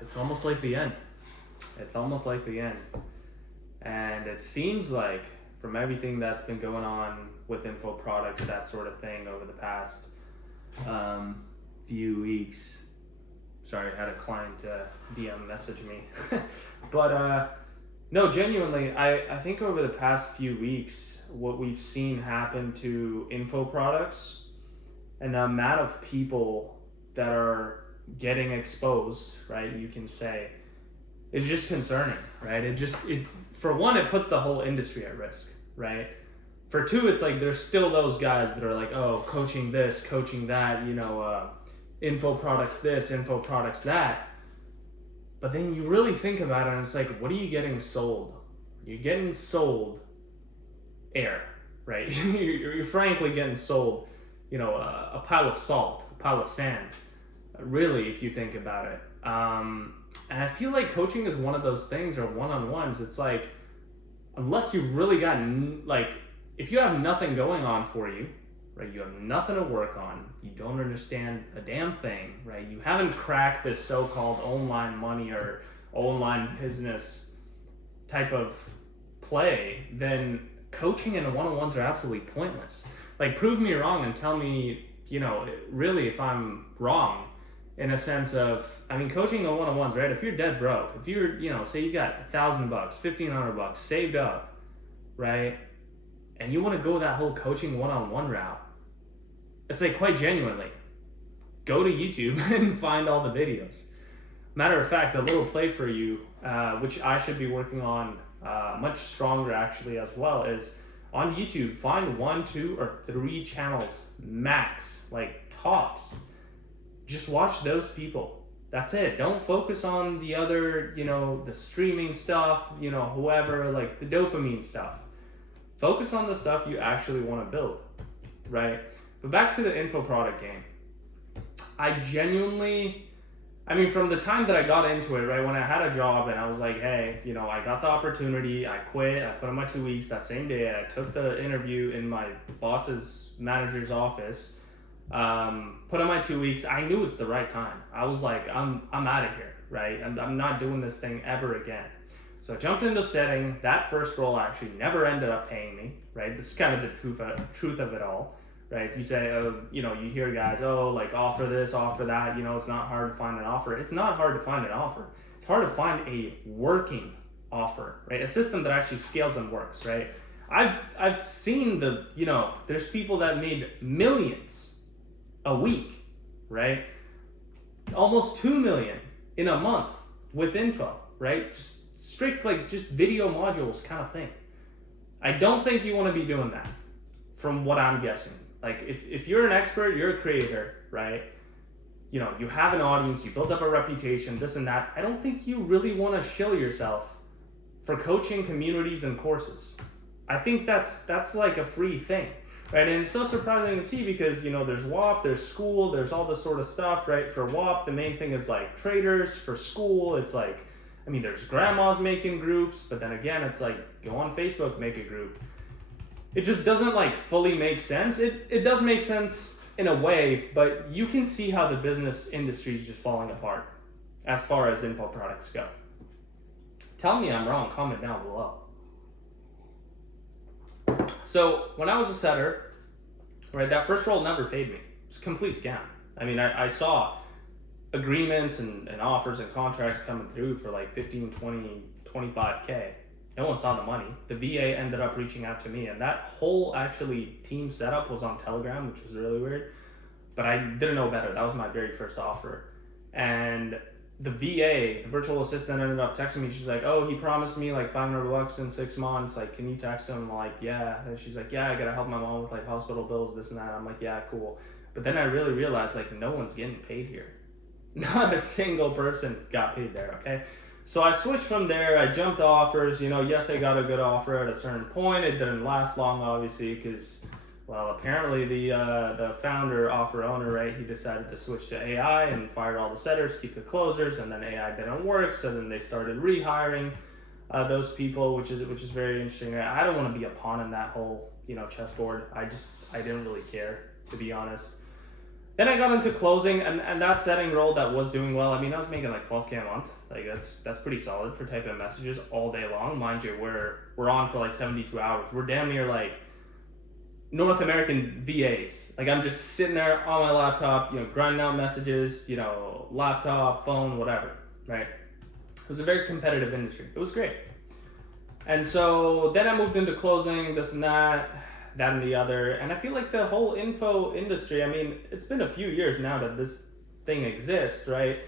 It's almost like the end. It's almost like the end. And it seems like from everything that's been going on with info products, that sort of thing over the past few weeks. Sorry, I had a client DM message me. But no, genuinely, I think over the past few weeks, what we've seen happen to info products and the amount of people that are getting exposed, right, you can say, is just concerning, right? For one, it puts the whole industry at risk, right? For two, it's like there's still those guys that are like, oh, coaching this, coaching that, info products this, info products that. But then you really think about it and it's like, what are you getting sold? You're getting sold air, right? you're frankly getting sold, a pile of salt, a pile of sand, really, if you think about it. And I feel like coaching is one of those things, or one-on-ones, it's like, unless you really got, if you have nothing going on for you, right, you have nothing to work on, you don't understand a damn thing, right, you haven't cracked this so-called online money or online business type of play, then coaching and one-on-ones are absolutely pointless. Like, prove me wrong and tell me, really if I'm wrong, in a sense of, coaching on one-on-ones, right? If you're dead broke, if you're, say you got $1,000, $1,500 saved up, right? And you want to go that whole coaching one-on-one route, it's like, quite genuinely, go to YouTube and find all the videos. Matter of fact, a little play for you, which I should be working on much stronger actually as well, is on YouTube, find 1, 2, or 3 channels max, like tops. Just watch those people. That's it. Don't focus on the other, the streaming stuff, whoever, like the dopamine stuff. Focus on the stuff you actually want to build, right? But back to the info product game. I genuinely, from the time that I got into it, right, when I had a job and I was like, hey, I got the opportunity, I quit, I put in my 2 weeks, that same day I took the interview in my boss's manager's office, put in my 2 weeks, I knew it's the right time. I was like, I'm out of here, right? I'm not doing this thing ever again. So I jumped into setting. That first role actually never ended up paying me, right? This is kind of the truth of it all, right? If you say, you hear guys, like offer this, offer that, it's not hard to find an offer. It's not hard to find an offer. It's hard to find a working offer, right? A system that actually scales and works, right? I've seen there's people that made millions a week, right? Almost 2 million in a month with info, right? Just strict, just video modules kind of thing. I don't think you want to be doing that, from what I'm guessing. Like, if you're an expert, you're a creator, right? You have an audience, you build up a reputation, this and that. I don't think you really want to shill yourself for coaching communities and courses. I think that's like a free thing, right? And it's so surprising to see because, there's WAP, there's school, there's all this sort of stuff, right? For WAP, the main thing is like traders. For school, it's like, there's grandmas making groups, but then again, it's like, go on Facebook, make a group. It just doesn't fully make sense. It does make sense in a way, but you can see how the business industry is just falling apart as far as info products go. Tell me I'm wrong, comment down below. So when I was a setter, right, that first role never paid me. It's a complete scam. I saw agreements and offers and contracts coming through for like 15, 20, 25K. No one saw the money. The VA ended up reaching out to me, and that whole actually team setup was on Telegram, which was really weird, but I didn't know better. That was my very first offer. And the VA, the virtual assistant, ended up texting me. She's like, he promised me like $500 in 6 months. Like, can you text him? I'm like, yeah. And she's like, yeah, I gotta help my mom with like hospital bills, this and that. I'm like, yeah, cool. But then I really realized no one's getting paid here. Not a single person got paid there, okay? So I switched from there. I jumped offers. Yes, I got a good offer at a certain point. It didn't last long, obviously, because, well, apparently the founder, offer owner, right, he decided to switch to AI and fired all the setters, keep the closers, and then AI didn't work. So then they started rehiring those people, which is very interesting. I don't want to be a pawn in that whole chessboard. I didn't really care, to be honest. Then I got into closing, and that setting role that was doing well. I mean, I was making like 12K a month. Like that's pretty solid for typing messages all day long. Mind you, we're on for like 72 hours. We're damn near like North American VAs. Like I'm just sitting there on my laptop, grinding out messages, laptop, phone, whatever, right? It was a very competitive industry. It was great. And so then I moved into closing, this and that and the other. And I feel like the whole info industry, I mean, it's been a few years now that this thing exists, right?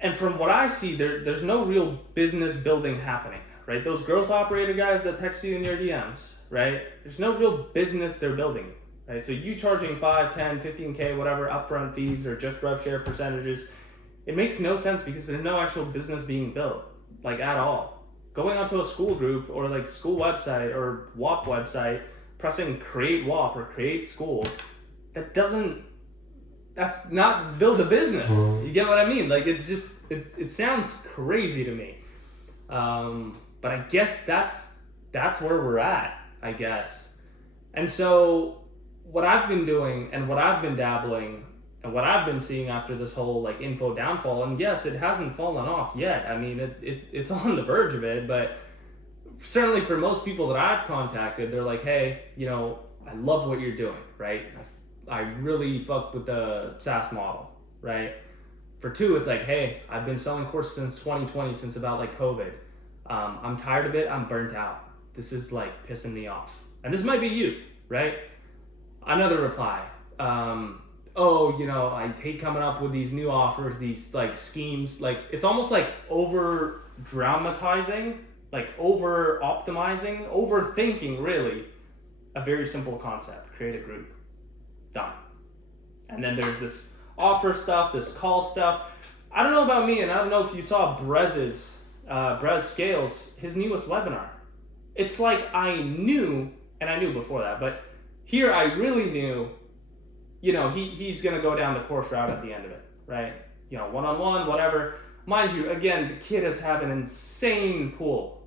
And from what I see, there's no real business building happening, right? Those growth operator guys that text you in your DMs, right? There's no real business they're building, right? So you charging 5, 10, 15K, whatever, upfront fees or just rev share percentages, it makes no sense because there's no actual business being built, like at all. Going onto a school group or like school website or WAP website, pressing create WAP or create school, that's not build a business. You get what I mean? Like it's just, it sounds crazy to me. But I guess that's where we're at, I guess. And so what I've been doing and what I've been dabbling and what I've been seeing after this whole like info downfall, and yes, it hasn't fallen off yet. I mean, it's on the verge of it, but certainly for most people that I've contacted, they're like, hey, I love what you're doing, right? I really fucked with the SaaS model, right? For two, it's like, hey, I've been selling courses since 2020, since about like COVID. I'm tired of it. I'm burnt out. This is like pissing me off. And this might be you, right? Another reply. I hate coming up with these new offers, these like schemes. Like it's almost like over dramatizing, like over optimizing, overthinking really a very simple concept. Create a group. Done. And then there's this offer stuff, this call stuff. I don't know about me, and I don't know if you saw Brez Scales, his newest webinar. It's like I knew, and I knew before that, but here I really knew, he's going to go down the course route at the end of it, right? One-on-one, whatever. Mind you, again, the kid has had an insane pull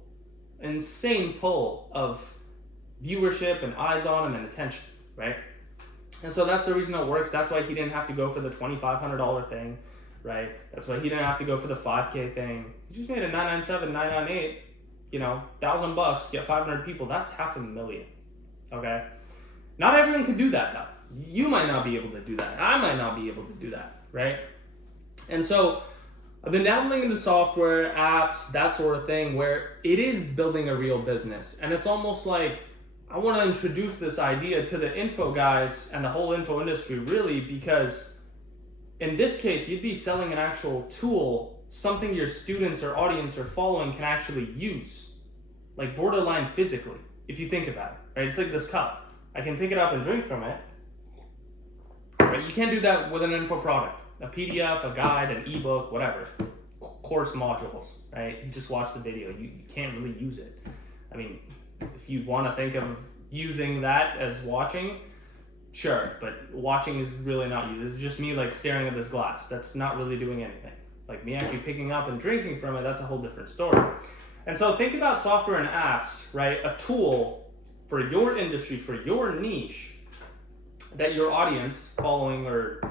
of viewership and eyes on him and attention, right? And so that's the reason it works. That's why he didn't have to go for the $2,500 thing, right? That's why he didn't have to go for the 5K thing. He just made a 997, 998, $1,000, get 500 people. That's $500,000, okay? Not everyone can do that, though. You might not be able to do that. I might not be able to do that, right? And so I've been dabbling into software, apps, that sort of thing, where it is building a real business. And it's almost like I want to introduce this idea to the info guys and the whole info industry, really, because in this case, you'd be selling an actual tool, something your students or audience or following can actually use, like borderline physically, if you think about it, right? It's like this cup. I can pick it up and drink from it, right? You can't do that with an info product, a PDF, a guide, an ebook, whatever, course modules, right? You just watch the video. You can't really use it. I mean, if you want to think of using that as watching, sure, but watching is really not you. This is just me like staring at this glass. That's not really doing anything. Like me actually picking up and drinking from it, that's a whole different story. And so think about software and apps, right? A tool for your industry, for your niche, that your audience, following or,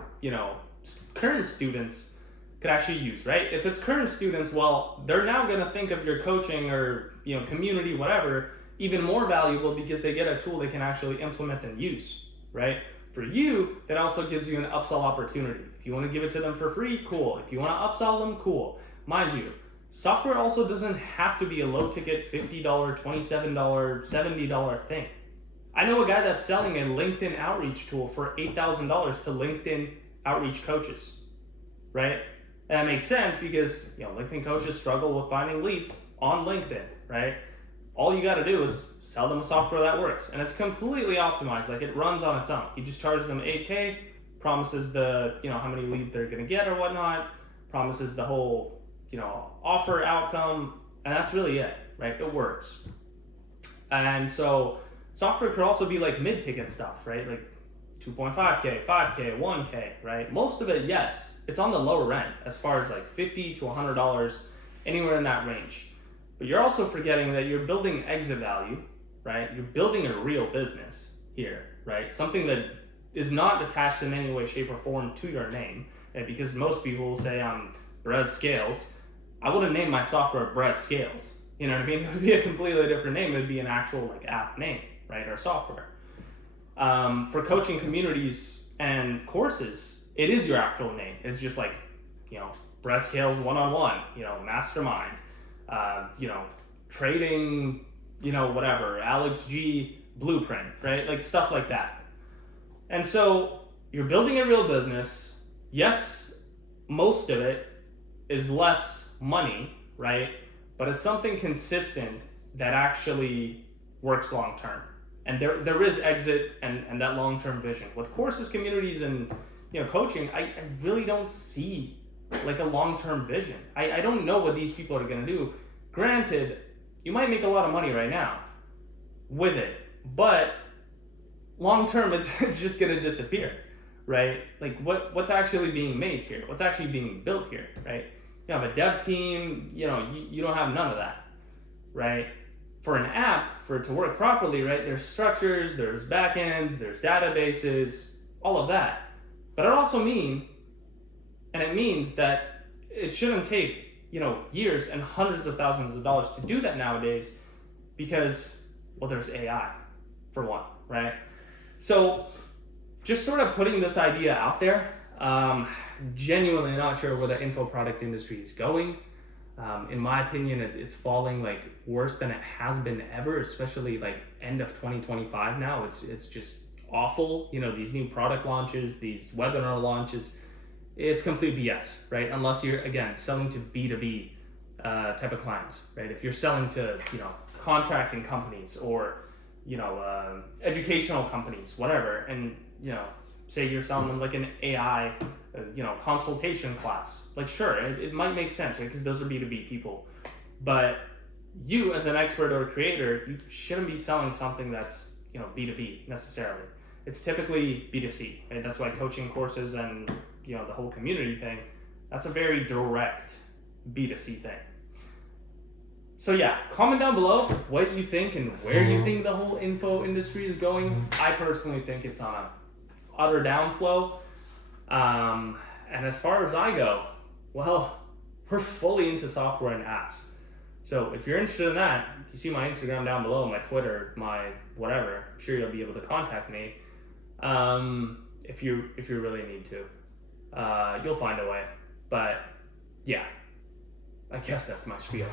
current students could actually use, right? If it's current students, well, they're now going to think of your coaching or, community, whatever, even more valuable because they get a tool they can actually implement and use, right? For you, that also gives you an upsell opportunity. If you want to give it to them for free, cool. If you want to upsell them, cool. Mind you, software also doesn't have to be a low ticket $50, $27, $70 thing. I know a guy that's selling a LinkedIn outreach tool for $8,000 to LinkedIn outreach coaches, right? And that makes sense because LinkedIn coaches struggle with finding leads on LinkedIn, right? All you got to do is sell them a software that works, and it's completely optimized. Like it runs on its own. He just charges them $8K, promises the how many leads they're gonna get or whatnot, promises the whole offer outcome, and that's really it, right? It works. And so software could also be like mid-ticket stuff, right? Like 2.5K, 5K, 1K, right? Most of it, yes, it's on the lower end as far as like $50 to $100, anywhere in that range. But you're also forgetting that you're building exit value, right? You're building a real business here, right? Something that is not attached in any way, shape, or form to your name. Right? Because most people will say I'm Brez Scales. I wouldn't name my software Brez Scales. You know what I mean? It would be a completely different name. It would be an actual like app name, right, or software. For coaching communities and courses, it is your actual name. It's just like, Brez Scales one-on-one, mastermind, trading, whatever, Alex G blueprint, right? Like stuff like that. And so you're building a real business. Yes, most of it is less money, right? But it's something consistent that actually works long term. And there is exit and that long term vision. With courses, communities, and coaching, I really don't see like a long term vision. I don't know what these people are gonna do. Granted, you might make a lot of money right now with it, but long term it's just gonna disappear, right? Like what's actually being made here? What's actually being built here, right? You have a dev team, you don't have none of that, right? For an app, for it to work properly, right, there's structures, there's backends, there's databases, all of that. But it means that it shouldn't take, years and hundreds of thousands of dollars to do that nowadays because, well, there's AI, for one, right? So just sort of putting this idea out there, genuinely not sure where the info product industry is going. In my opinion, it's falling like worse than it has been ever, especially like end of 2025 now. It's just awful. These new product launches, these webinar launches, it's complete BS, right? Unless you're, again, selling to B2B type of clients, right? If you're selling to, contracting companies or, educational companies, whatever, and, say you're selling them like an AI, consultation class. Like, sure, it might make sense, right? Because those are B2B people. But you, as an expert or a creator, you shouldn't be selling something that's, B2B necessarily. It's typically B2C, right? That's why coaching courses and, the whole community thing, that's a very direct B2C thing. So yeah, comment down below what you think and where you think the whole info industry is going. I personally think it's on a utter downflow. And as far as I go, well, we're fully into software and apps. So if you're interested in that, you see my Instagram down below, my Twitter, my whatever. I'm sure you'll be able to contact me if you really need to. You'll find a way. But yeah, I guess that's my spiel.